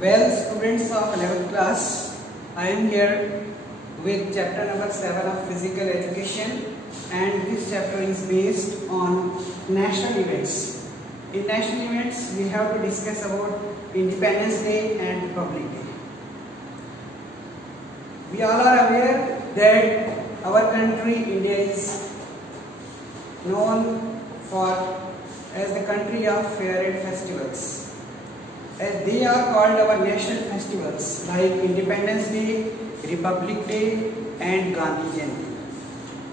Well, students of 11th class, I am here with chapter number 7 of physical education, and this chapter is based on national events. In national events, we have to discuss about Independence Day and Republic Day. We all are aware that our country, India, is known as the country of fair and festivals. They are called our national festivals like Independence Day, Republic Day and Gandhi Jayanti.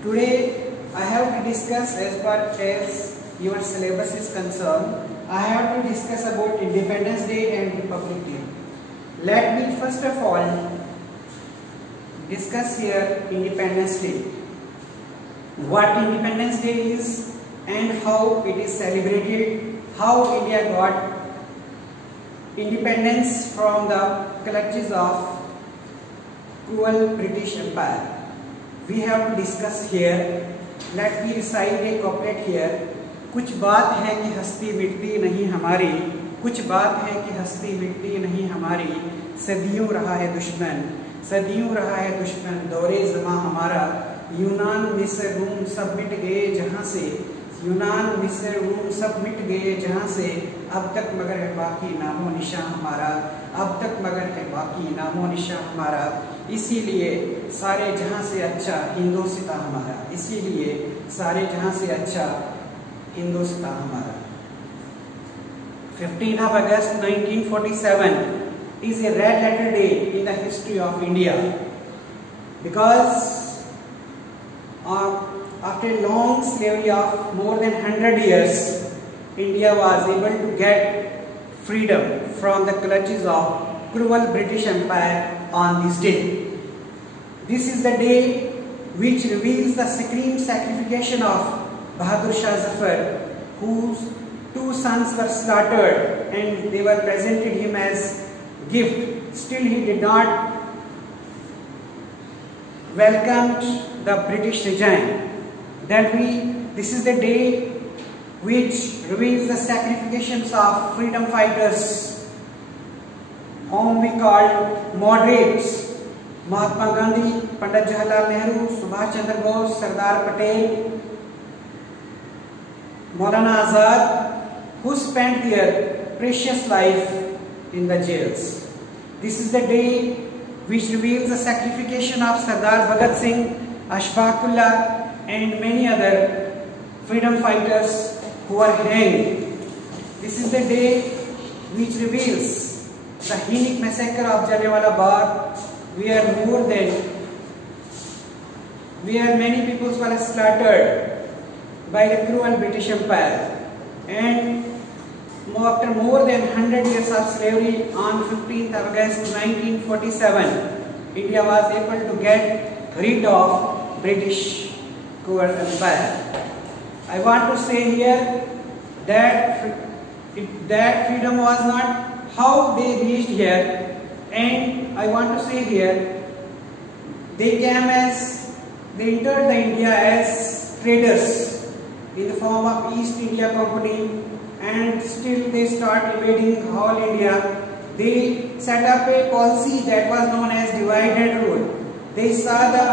Today I have to discuss, as far as your syllabus is concerned, I have to discuss about Independence Day and Republic Day. Let me first of all discuss here Independence Day. What Independence Day is and how it is celebrated, how India got independence from the clutches of cruel British Empire. We have to discuss here. Let me recite a couplet here. कुछ बात है कि हस्ती मिटती नहीं हमारी, कुछ बात है कि हस्ती मिटती नहीं हमारी, सदियों रहा है दुश्मन, सदियों रहा है दुश्मन, दौरे ज़मां हमारा, यूनान मिस्र रूम सब मिट गए जहाँ से, यूनान मिस्र रूम सब मिट गए जहाँ से, अब तक मगर है बाकी नामो निशान हमारा, अब तक मगर है बाकी नामो निशान हमारा, इसीलिए सारे जहाँ से अच्छा हिंदुस्तान हमारा, इसीलिए सारे जहाँ से अच्छा हिंदुस्तान हमारा. 15th of August 1947 is a red letter day in the history of India, because after a long slavery of more than 100 years, India was able to get freedom from the clutches of cruel British Empire on this day. This is the day which reveals the supreme sacrifice of Bahadur Shah Zafar, whose two sons were slaughtered and they were presented him as gift. Still he did not welcome the British regime. This is the day which reveals the sacrifices of freedom fighters, whom we call moderates: Mahatma Gandhi, Pandit Jawaharlal Nehru, Subhash Chandra Bose, Sardar Patel, Maulana Azad, who spent their precious life in the jails. This is the day which reveals the sacrifice of Sardar Bhagat Singh, Ashfaq Ullah and many other freedom fighters who were hanged. This is the day which reveals the heinous massacre of Jallianwala Bagh, where many people were slaughtered by the cruel British Empire. And after more than 100 years of slavery, on 15th August 1947, India was able to get rid of British cruel empire. I want to say here that freedom was not how they reached here, and I want to say here they entered the India as traders in the form of East India Company, and still they start invading whole India. They set up a policy that was known as divide and rule. They saw the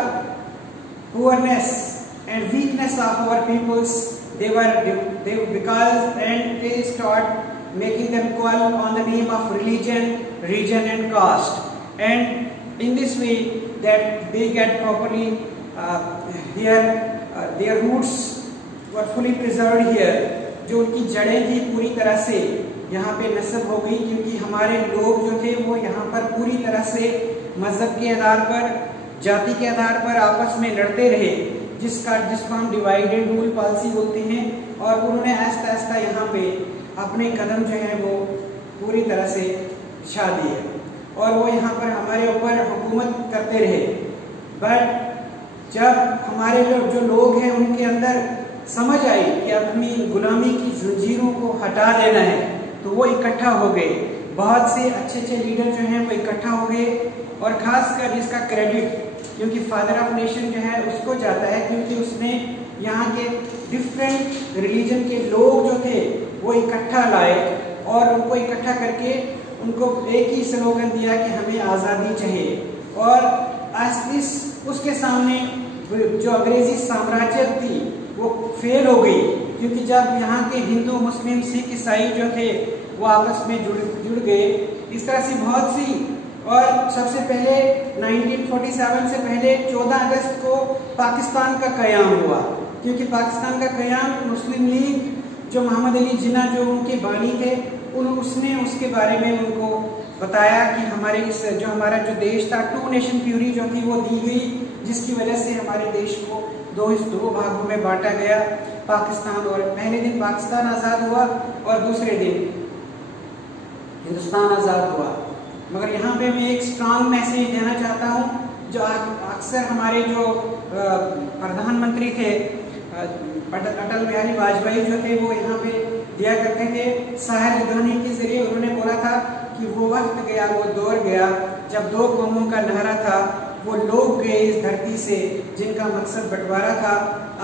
poorness and weakness of our peoples. They start making them equal on the name of religion, region and caste, and in this way that they get properly their roots were fully preserved here. जो उनकी जड़ें थी पूरी तरह से यहाँ पे नस्ब हो गई, क्योंकि हमारे लोग जो थे वो यहाँ पर पूरी तरह से मजहब के आधार पर, जाति के आधार पर आपस में लड़ते रहे, जिसको हम डिवाइड एंड रूल पॉलिसी बोलते हैं. और उन्होंने आहिस्ता आहिस्ता यहाँ पे अपने कदम जो है वो पूरी तरह से बिछा दिए और वो यहाँ पर हमारे ऊपर हुकूमत करते रहे. बट जब हमारे जो लोग हैं उनके अंदर समझ आई कि अपनी गुलामी की जंजीरों को हटा देना है, तो वो इकट्ठा हो गए. बहुत से अच्छे लीडर जो हैं वो इकट्ठा हो गए, और खासकर इसका क्रेडिट क्योंकि फादर ऑफ नेशन जो है उसको जाता है, क्योंकि उसने यहाँ के डिफरेंट रिलीजन के लोग जो थे वो इकट्ठा लाए और उनको इकट्ठा करके उनको एक ही स्लोगन दिया कि हमें आज़ादी चाहिए। और उसके सामने जो अंग्रेजी साम्राज्य थी वो फेल हो गई, क्योंकि जब यहाँ के हिंदू, मुस्लिम, सिख, ईसाई जो थे वो आपस में जुड़ गए। इस तरह से बहुत सी, और सबसे पहले 1947 से पहले 14 अगस्त को पाकिस्तान का क़याम हुआ, क्योंकि पाकिस्तान का क़याम मुस्लिम लीग जो मोहम्मद अली जिन्ना जो उनके बानी थे उसने उसके बारे में उनको बताया कि हमारे हमारा जो देश था, 2 नेशन थ्योरी जो थी वो दी गई, जिसकी वजह से हमारे देश को दो भागों में बांटा गया, पाकिस्तान, और पहले दिन पाकिस्तान आज़ाद हुआ और दूसरे दिन हिंदुस्तान आज़ाद हुआ। मगर यहाँ पे मैं एक स्ट्रांग मैसेज देना चाहता हूँ, जो अक्सर हमारे जो प्रधानमंत्री थे अटल बिहारी वाजपेयी जो थे वो यहाँ पे दिया करते थे। शायर लुधियाना के जरिए उन्होंने बोला था कि वो वक्त गया, वो दौर गया जब 2 कौमों का नारा था, वो लोग गए इस धरती से जिनका मकसद बंटवारा था।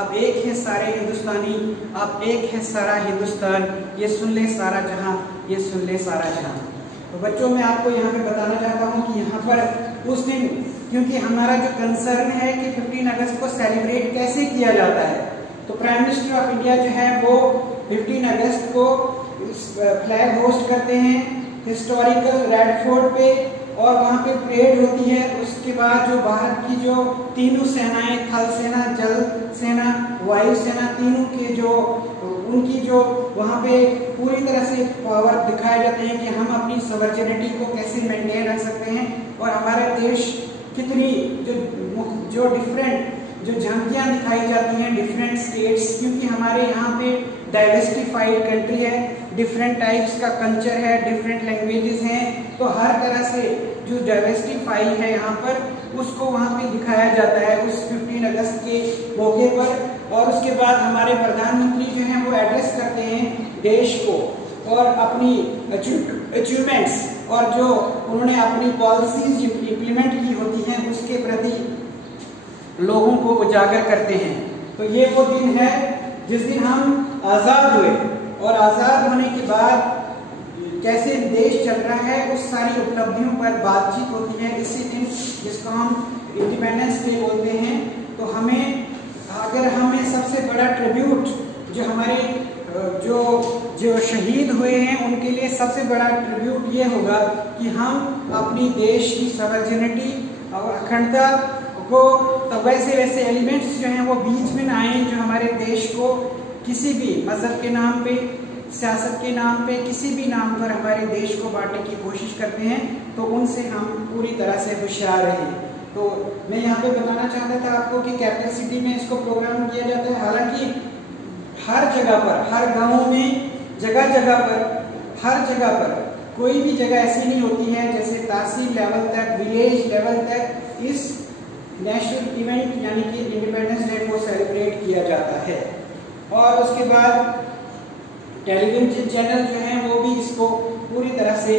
अब एक है सारे हिंदुस्तानी, अब एक है सारा हिंदुस्तान, ये सुन ले सारा जहां, ये सुन ले सारा जहां। तो बच्चों, मैं आपको यहाँ पे बताना चाहता हूँ कि यहाँ पर उस दिन, क्योंकि हमारा जो कंसर्न है कि 15 अगस्त को सेलिब्रेट कैसे किया जाता है, तो प्राइम मिनिस्टर ऑफ इंडिया जो है वो 15 अगस्त को फ्लैग होस्ट करते हैं हिस्टोरिकल रेड फोर्ट पे, और वहाँ पे परेड होती है। उसके बाद जो भारत की जो तीनों सेनाएं, थल सेना, जल सेना, वायु सेना, तीनों के जो उनकी जो वहाँ पे पूरी तरह से पावर दिखाए जाते हैं कि हम अपनी सॉवरेनिटी को कैसे मेंटेन रख सकते हैं, और हमारा देश कितनी जो डिफरेंट जो झांकियां दिखाई जाती हैं डिफरेंट स्टेट्स, क्योंकि हमारे यहाँ पे डाइवर्सिफाइड कंट्री है, डिफरेंट टाइप्स का कल्चर है, डिफरेंट लैंग्वेजेस हैं, तो हर तरह से जो डाइवर्सिफाई है यहाँ पर उसको वहाँ पे दिखाया जाता है उस 15 अगस्त के मौके पर। और उसके बाद हमारे प्रधानमंत्री जो हैं वो एड्रेस करते हैं देश को, और अपनी अचीवमेंट्स और जो उन्होंने अपनी पॉलिसीज इम्प्लीमेंट की होती हैं उसके प्रति लोगों को उजागर करते हैं। तो ये वो दिन है जिस दिन हम आज़ाद हुए, और आज़ाद होने के बाद कैसे देश चल रहा है उस सारी उपलब्धियों पर बातचीत होती है इसी दिन, जिसको हम इंडिपेंडेंस डे बोलते हैं। तो हमें सबसे बड़ा ट्रिब्यूट जो हमारे जो शहीद हुए हैं उनके लिए सबसे बड़ा ट्रिब्यूट ये होगा कि हम अपनी देश की सॉवरेनिटी और अखंडता को, तो वैसे एलिमेंट्स जो हैं वो बीच में ना आए जो हमारे देश को किसी भी मजहब के नाम पे, सियासत के नाम पे, किसी भी नाम पर हमारे देश को बांटने की कोशिश करते हैं, तो उनसे हम पूरी तरह से होशियार रहें। तो मैं यहाँ पे बताना चाहता था आपको कि कैपिटल सिटी में इसको प्रोग्राम किया जाता है। हालांकि हर जगह पर, हर गाँव में, जगह जगह पर कोई भी जगह ऐसी नहीं होती है जैसे तहसील लेवल तक, विलेज लेवल तक इस नेशनल इवेंट यानी कि इंडिपेंडेंस डे को सेलिब्रेट किया जाता है। और उसके बाद टेलीविजन चैनल जो हैं वो भी इसको पूरी तरह से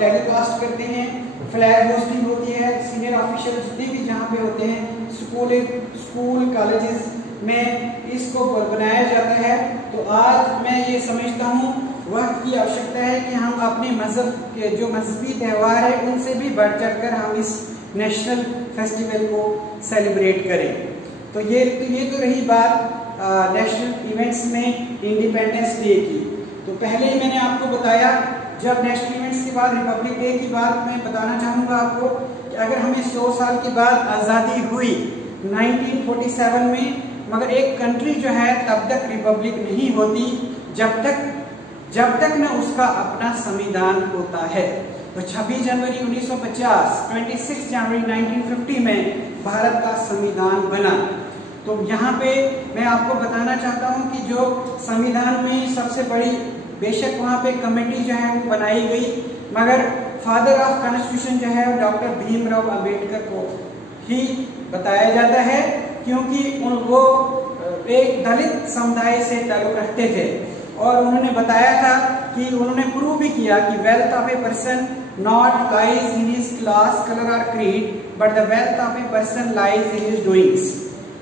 टेलीकास्ट करते हैं। फ्लैग होस्टिंग होती है, सीनियर ऑफिशियल जितने भी जहाँ पे होते हैं स्कूल कॉलेजेस में इसको बनाया जाता है। तो आज मैं ये समझता हूँ वक्त की आवश्यकता है कि हम अपने मजहब के जो मजहबी त्यौहार है उनसे भी बढ़ चढ़ कर हम इस नेशनल फेस्टिवल को सेलिब्रेट करें। तो ये तो रही बात नेशनल इवेंट्स में इंडिपेंडेंस डे की। तो पहले ही मैंने आपको बताया, जब नेशनल इवेंट्स के बाद रिपब्लिक डे की बात मैं बताना चाहूँगा आपको कि अगर हमें 100 साल के बाद आज़ादी हुई 1947 में, मगर एक कंट्री जो है तब तक रिपब्लिक नहीं होती जब तक न उसका अपना संविधान होता है। तो 26 जनवरी 1950, 26 जनवरी 1950 में भारत का संविधान बना। तो यहाँ पे मैं आपको बताना चाहता हूँ कि जो संविधान में सबसे बड़ी, बेशक वहाँ पे कमेटी जो है वो बनाई गई, मगर फादर ऑफ कॉन्स्टिट्यूशन जो है डॉक्टर भीमराव अंबेडकर को ही बताया जाता है, क्योंकि वो एक दलित समुदाय से ताल्लुक रखते थे। और उन्होंने बताया था कि उन्होंने प्रूव भी किया कि wealth of a person not lies in his class, colour और creed, but the wealth of a person lies in his doings.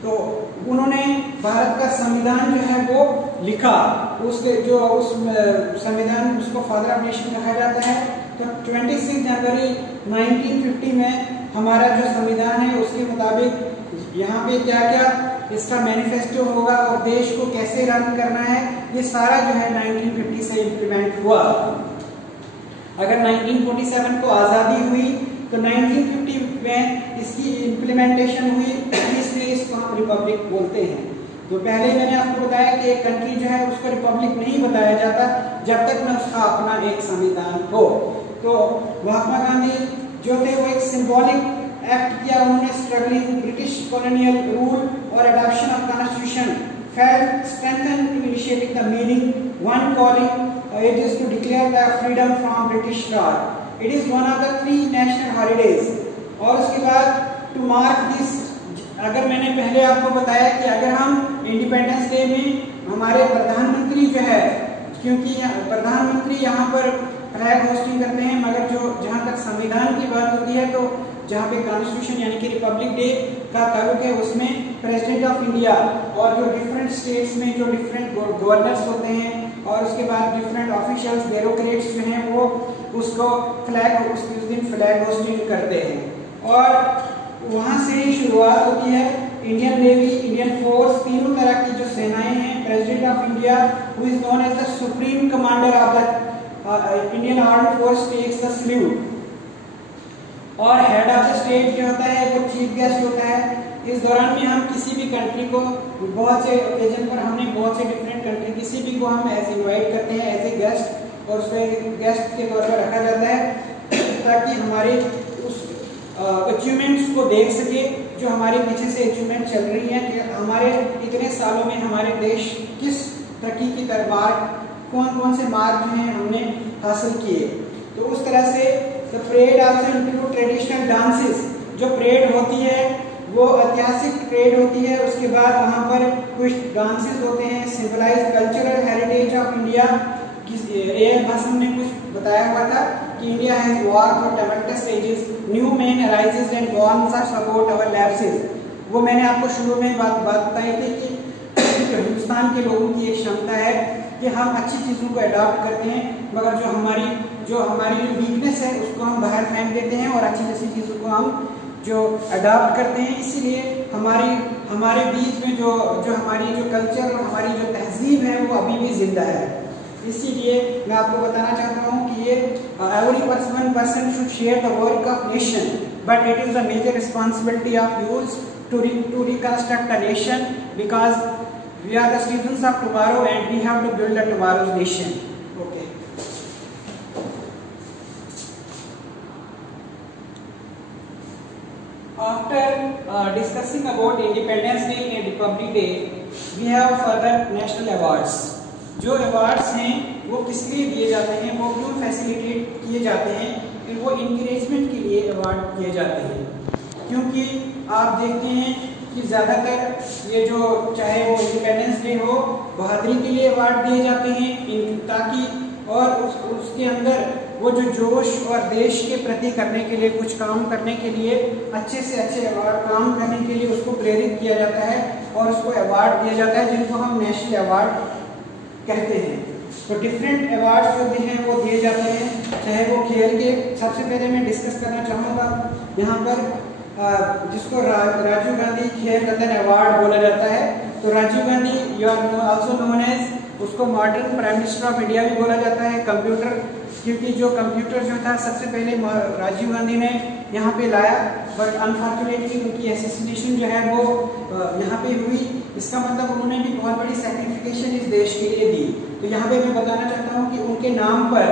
तो उन्होंने भारत का संविधान जो है वो लिखा, उसके जो उस संविधान उसको फादर ऑफ नेशन कहा जाता है। तो 26 जनवरी 1950 में हमारा जो संविधान है उसके मुताबिक यहाँ पे क्या क्या इसका मैनिफेस्टो होगा और देश को कैसे रन करना है, ये सारा जो है 1950 से इम्प्लीमेंट हुआ। अगर 1947 को आज़ादी हुई तो 1950 में इसकी इम्प्लीमेंटेशन हुई, इसलिए इसको हम रिपब्लिक बोलते हैं। तो पहले मैंने आपको बताया कि एक कंट्री जो है उसको रिपब्लिक नहीं बताया जाता जब तक न उसका अपना एक संविधान हो। तो महात्मा गांधी जो थे वो एक सिंबॉलिक एक्ट किया उन्होंने, स्ट्रगलिंग ब्रिटिश कॉलोनियल रूल और adoption of constitution felt strengthened to initiating the meaning one calling it is to declare the freedom from British rule. It is one of the 3 national holidays. और उसके बाद to mark this, अगर मैंने पहले आपको बताया कि अगर हम इंडिपेंडेंस डे में हमारे प्रधानमंत्री जो है, क्योंकि प्रधानमंत्री यहाँ पर फ्लैग होस्टिंग करते हैं, मगर जो जहाँ तक संविधान की बात होती है तो जहाँ पे कॉन्स्टिट्यूशन यानी कि रिपब्लिक डे का ताल्लुक है उसमें प्रेसिडेंट ऑफ इंडिया और जो डिफरेंट स्टेट्स में जो डिफरेंट गवर्नर्स होते हैं और उसके बाद डिफरेंट ऑफिशियल्स ब्यूरोक्रेट्स जो हैं वो उसको फ्लैग उस दिन फ्लैग होस्टिंग करते हैं। और वहाँ से ही शुरुआत होती है। इंडियन नेवी, इंडियन फोर्स, तीनों तरह की जो सेनाएं हैं, president of India who is known as the supreme commander of the Indian armed force takes the salute और हेड ऑफ द स्टेट जो होता है वो चीफ गेस्ट होता है। इस दौरान में हम किसी भी कंट्री को बहुत से ओकेजन पर हमने बहुत से डिफरेंट कंट्री किसी भी को हम ऐसे इनवाइट करते हैं एज ए गेस्ट और उसको गेस्ट के तौर पर रखा जाता है ताकि हमारे उस अचीवमेंट्स को देख सके जो हमारे पीछे से अचीवमेंट चल रही है कि हमारे इतने सालों में हमारे देश किस तरक्की की दरबार कौन कौन से मार्ग जो हैं हमने हासिल किए। तो उस तरह से the parade also include traditional dances, जो परेड होती है वो ऐतिहासिक परेड होती है, उसके बाद वहाँ पर कुछ डांसेस होते हैं, symbolise cultural heritage of India. ए भाषण ने कुछ बताया हुआ था कि India has walk for torments ages, new men arises and gods are support our lapses. वो मैंने आपको शुरू में बात बताई थी कि हिंदुस्तान के लोगों की एक क्षमता है कि हम अच्छी चीज़ों को अडॉप्ट करते हैं, मगर जो हमारी वीकनेस है उसको हम बाहर फेंक देते हैं और अच्छी अच्छी चीज़ों को हम जो अडॉप्ट करते हैं। इसीलिए हमारे बीच में जो हमारी जो कल्चर और हमारी जो तहजीब है वो अभी भी जिंदा है। इसीलिए मैं आपको बताना चाहता हूँ कि ये every person should share the work of nation but it is the major responsibility of youth to reconstruct a nation because we are the citizens of tomorrow and we have to build a tomorrow's nation. Okay. After discussing about Independence Day and Republic Day, we have further national awards. जो awards हैं वो किस लिए दिए जाते हैं, वो क्यों फैसिलिटेट किए जाते हैं, वो इंकरेजमेंट के लिए अवार्ड किए जाते हैं। क्योंकि आप देखते हैं कि ज़्यादातर ये जो चाहे वो इंडिपेंडेंस डे हो, बहादुरी के लिए अवार्ड दिए जाते हैं ताकि और उसके अंदर वो जो जोश और देश के प्रति करने के लिए कुछ काम करने के लिए अच्छे से अच्छे अवार्ड काम करने के लिए उसको प्रेरित किया जाता है और उसको अवार्ड दिया जाता है जिनको हम नेशनल अवार्ड कहते हैं। तो डिफरेंट अवार्ड्स जो भी हैं वो दिए जाते हैं, चाहे वो खेल के। सबसे पहले मैं डिस्कस करना चाहूँगा यहाँ पर जिसको राजीव गांधी खेल रत्न अवार्ड बोला जाता है। तो Rajiv Gandhi you are also known as, उसको modern prime minister of India भी बोला जाता है। कंप्यूटर, क्योंकि जो कंप्यूटर जो था सबसे पहले राजीव गांधी ने यहाँ पे लाया, बट अनफॉर्चुनेटली उनकी एसेसिनेशन जो है वो यहाँ पे हुई। इसका मतलब उन्होंने भी बहुत बड़ी सर्टिफिकेशन इस देश के लिए दी। तो यहाँ पे मैं बताना चाहता हूँ कि उनके नाम पर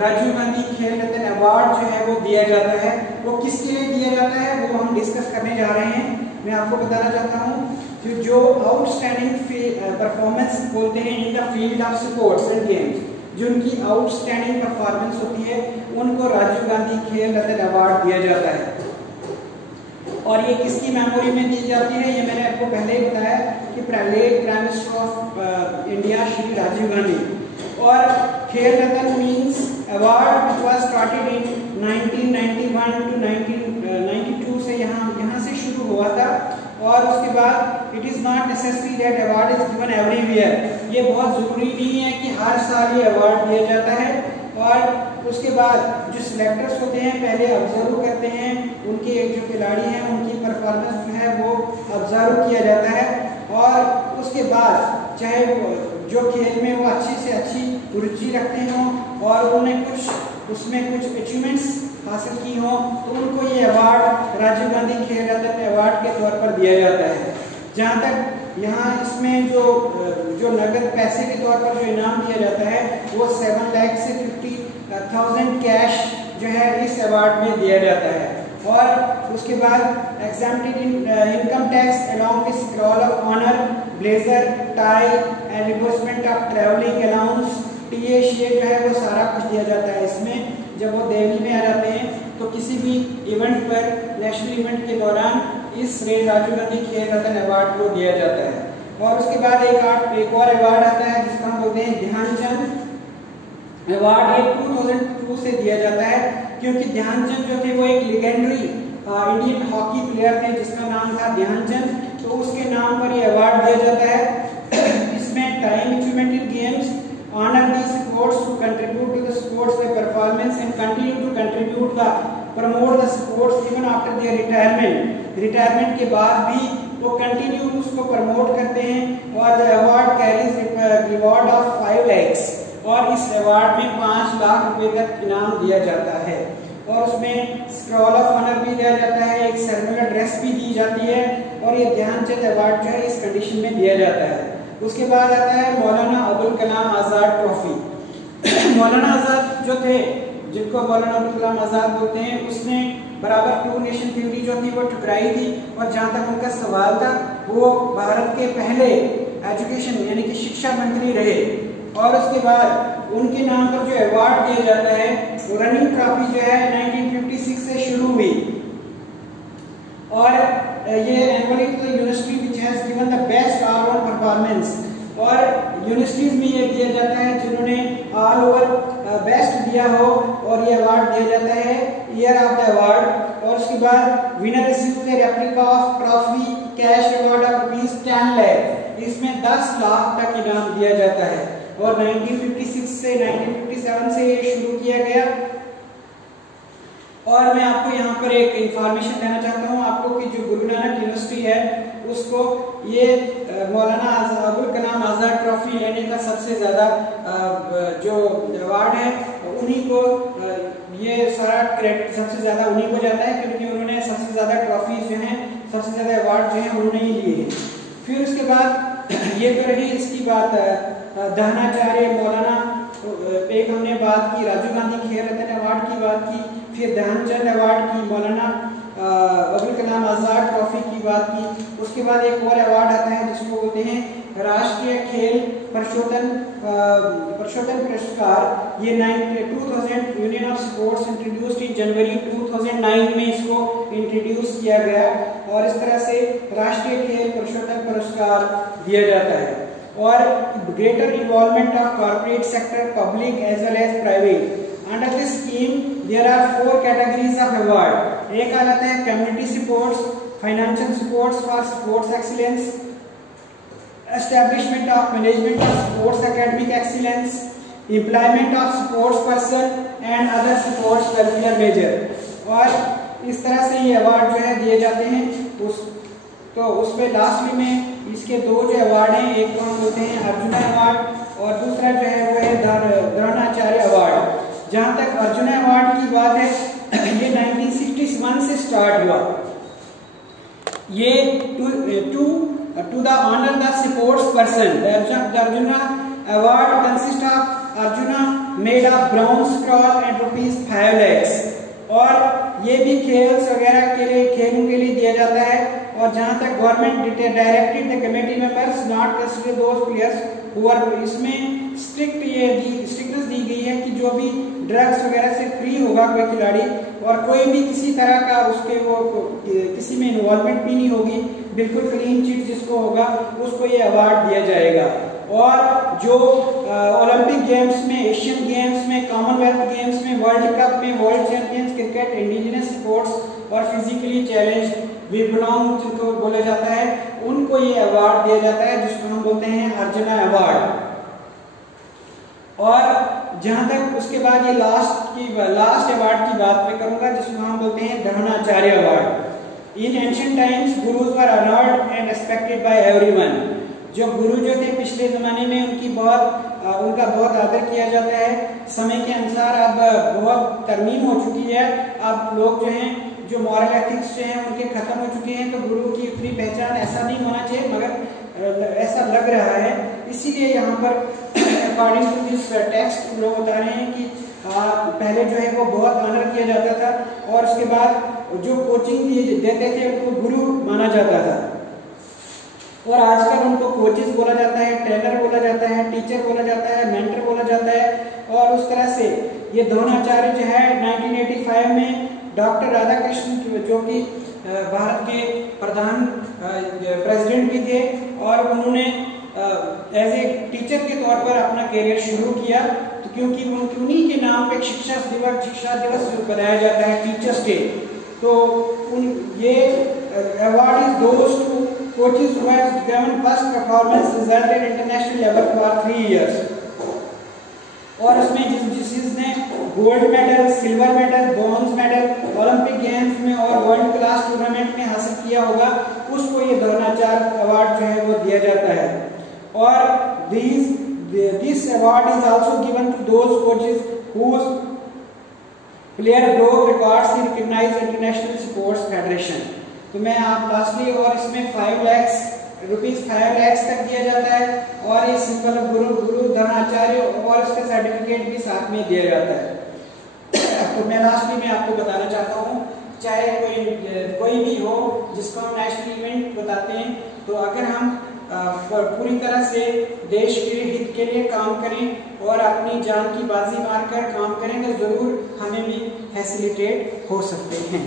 राजीव गांधी खेल रत्न अवार्ड जो है वो दिया जाता है। वो किसके लिए दिया जाता है वो हम डिस्कस करने जा रहे हैं। मैं आपको बताना चाहता हूँ कि जो आउटस्टैंडिंग परफॉर्मेंस बोलते हैं in the field of sports and games, जो उनकी आउटस्टैंडिंग परफॉर्मेंस होती है उनको राजीव गांधी खेल रत्न अवार्ड दिया जाता है। और ये किसकी मेमोरी में दी जाती है, ये मैंने आपको पहले ही बताया कि prime minister of India Shri Rajiv Gandhi. और Khel Ratna means award which was started in 1991 to 1992 से यहाँ से शुरू हुआ था। और उसके बाद it is not necessary that award is given everywhere. ये बहुत जरूरी नहीं है कि हर साल ये अवार्ड दिया जाता है। और उसके बाद जो सिलेक्टर्स होते हैं पहले ऑब्जर्व करते हैं, उनके जो खिलाड़ी हैं उनकी परफॉर्मेंस जो है वो ऑब्जर्व किया जाता है। और उसके बाद चाहे वो जो खेल में वो अच्छी से अच्छी रुचि रखते हों और उन्हें कुछ उसमें कुछ अचीवमेंट्स हासिल की हो, तो उनको ये अवार्ड राजीव गांधी खेल रत्न अवार्ड के तौर पर दिया जाता है। जहाँ तक यहाँ इसमें जो नगद पैसे के तौर पर जो इनाम दिया जाता है वो 7 लाख से 50,000 कैश जो है इस अवार्ड में दिया जाता है। और उसके बाद exempted income tax along with scroll of honour, blazer, tie and reimbursement of travelling allowance, TA DA जो है वो सारा कुछ दिया जाता है इसमें। जब वो दिल्ली में आ जाते हैं तो किसी भी इवेंट पर, नेशनल इवेंट के दौरान इस राजीव गांधी खेल रत्न अवार्ड को दिया जाता है। और उसके बाद एक और अवार्ड आता है जिसको हम बोलते हैं ध्यानचंद अवार्ड। ये 2002 से दिया जाता है क्योंकि ध्यानचंद जो थे वो एक लेजेंडरी इंडियन हॉकी प्लेयर थे जिसका नाम था ध्यानचंद, तो उसके नाम पर ये अवार्ड दिया जाता है। इसमें time achievement in games, honor these sports who contribute to the sports by performance and continue to promote the sports even after their retirement के बाद भी वो कंटिन्यू उसको प्रमोट करते हैं। और the award carries reward of 5 lakhs, और इस अवार्ड में 5 लाख रुपए तक इनाम दिया जाता है। और उसमें स्क्रॉल ऑफ ऑनर भी दिया जाता है, एक सर्कुलर ड्रेस भी दी जाती है, और ये ध्यानचंद अवार्ड जो है इस कंडीशन में दिया जाता है। उसके बाद आता है मौलाना अबुल कलाम आजाद ट्रॉफी। मौलाना आजाद जो थे, जिनको मौलाना अबुल कलाम आजाद बोलते हैं, उसने बराबर 2 नेशन थ्योरी जो थी वो ठुकराई थी। और जहाँ तक उनका सवाल था, वो भारत के पहले एजुकेशन यानी कि शिक्षा मंत्री रहे। और उसके बाद उनके नाम पर जो अवार्ड दिया जाता है वो रनिंग ट्रॉफी जो है 1956 से शुरू हुई। और ये annually to the university which has given the best all round performance, और यूनिवर्सिटीज में ये दिया जाता है जिन्होंने ऑल ओवर बेस्ट दिया हो, और ये अवार्ड दिया जाता है ईयर ऑफ द अवार्ड। और उसके बाद winner receives A replica of trophy cash award of ₹10 lakh, इसमें 10 लाख तक इनाम दिया जाता है। और 1956 से 1957 से ये शुरू किया गया। और मैं आपको यहाँ पर एक इंफॉर्मेशन देना चाहता हूँ आपको कि जो गुरु नानक यूनिवर्सिटी है उसको ये मौलाना अबुल कलाम आजाद ट्रॉफी लेने का सबसे ज्यादा जो अवार्ड है उन्हीं को ये सारा क्रेडिट सबसे ज्यादा उन्हीं को जाता है, क्योंकि उन्होंने सबसे ज्यादा ट्रॉफीज जो हैं, सबसे ज्यादा अवार्ड जो हैं उन्होंने ही लिए हैं। फिर उसके बाद ये तो रही इसकी बात दहनाचार्य मौलाना, एक हमने बात की राजीव गांधी खेल रत्न अवार्ड की बात की, फिर ध्यानचंद अवार्ड की, मौलाना अबुल कलाम आजाद ट्रॉफी की बात की। उसके बाद एक और अवार्ड आता है जिसको बोलते हैं राष्ट्रीय खेल प्रशोधन पुरस्कार। ये 2000 union of sports introduced in जनवरी 2009 में इसको इंट्रोड्यूस किया गया, और इस तरह से राष्ट्रीय खेल प्रशोधन पुरस्कार दिया जाता है। और greater involvement of corporate sector, public as well as private. Under this scheme, there are 4 categories of award. एक आता है community supports, financial supports for sports excellence, establishment of management of sports academic excellence, employment of sports person and other sports welfare measure। और इस तरह से ये award जो है दिए जाते हैं। तो उसमें लास्ट में इसके 2 जो अवार्ड हैं, एक को हम बोलते हैं अर्जुना अवार्ड और दूसरा जो है वो है द्रोणाचार्य अवार्ड। जहां तक अर्जुना अवार्ड की बात है, ये 1961 से स्टार्ट हुआ। ये to the honour the sports person. The Arjuna award consist of Arjuna made of brown scroll and ₹5 lakhs। और ये भी खेल्स वगैरह के लिए, खेलों के लिए दिया जाता है। और जहां तक government directed the committee members not consider those players who are, इसमें स्ट्रिक्टनेस दी गई है कि जो भी ड्रग्स वगैरह से फ्री होगा कोई खिलाड़ी, और कोई भी किसी तरह का उसके वो किसी में इन्वॉल्वमेंट भी नहीं होगी, बिल्कुल क्लीन चिट जिसको होगा उसको ये अवार्ड दिया जाएगा। और जो ओलंपिक गेम्स में, एशियन गेम्स में, कॉमनवेल्थ गेम्स में, वर्ल्ड कप में, world champions cricket, indigenous sports और फिजिकली चैलेंज विकलांग जिनको बोला जाता है, उनको ये अवार्ड दिया जाता है जिसको हम बोलते हैं अर्जुना अवार्ड। और जहां तक उसके बाद ये लास्ट अवार्ड की बात मैं करूंगा जिसको हम बोलते हैं Dronacharya award. In ancient times gurus were honoured and respected by everyone. जो गुरु जो थे पिछले जमाने में उनका बहुत आदर किया जाता है। समय के अनुसार अब बहुत तरमीम हो चुकी है, अब लोग जो हैं जो मॉरल एथिक्स जो हैं उनके खत्म हो चुके हैं, तो गुरु की उतनी पहचान ऐसा नहीं होना चाहिए, मगर ऐसा लग रहा है। इसीलिए यहाँ पर अकॉर्डिंग टू दिस टेक्स्ट लोग बता रहे हैं कि पहले जो है वो बहुत ऑनर किया जाता था और उसके बाद जो कोचिंग देते थे उनको गुरु माना जाता था, और आजकल उनको कोचेस बोला जाता है, ट्रेनर बोला जाता है, टीचर बोला जाता है, मेंटर बोला जाता है। और उस तरह से ये द्रोणाचार्य जो है 1985 में डॉक्टर राधाकृष्णन जो कि भारत के प्रधान प्रेसिडेंट भी थे, और उन्होंने एज ए टीचर के तौर पर अपना करियर शुरू किया। तो क्योंकि उन्हीं के नाम पे शिक्षा दिवस बनाया जाता है, टीचर्स डे। तो ये award is those two coaches who have given first performance result at international level for 3 years। और उसमें जिसने gold medal, silver medal, bronze medal Olympic games में और वर्ल्ड क्लास टूर्नामेंट में हासिल किया होगा, उसको ये द्रोणाचार्य अवार्ड जो है वो दिया जाता है। और this award is also given to those coaches whose player broke records in recognized international sports federation। तो मैं आप लास्टली, और इसमें 5 लाख तक दिया जाता है, और ये सिंपल गुरु द्रोणाचार्य और इसका सर्टिफिकेट भी साथ में दिया जाता है। तो मैं लास्टली में आपको बताना चाहता हूँ, चाहे कोई भी हो जिसको हम नेशनल इवेंट बताते हैं, तो अगर हम पूरी तरह से देश के हित के लिए काम करें और अपनी जान की बाजी मारकर काम करें, तो जरूर हमें भी फैसिलिटेट हो सकते हैं।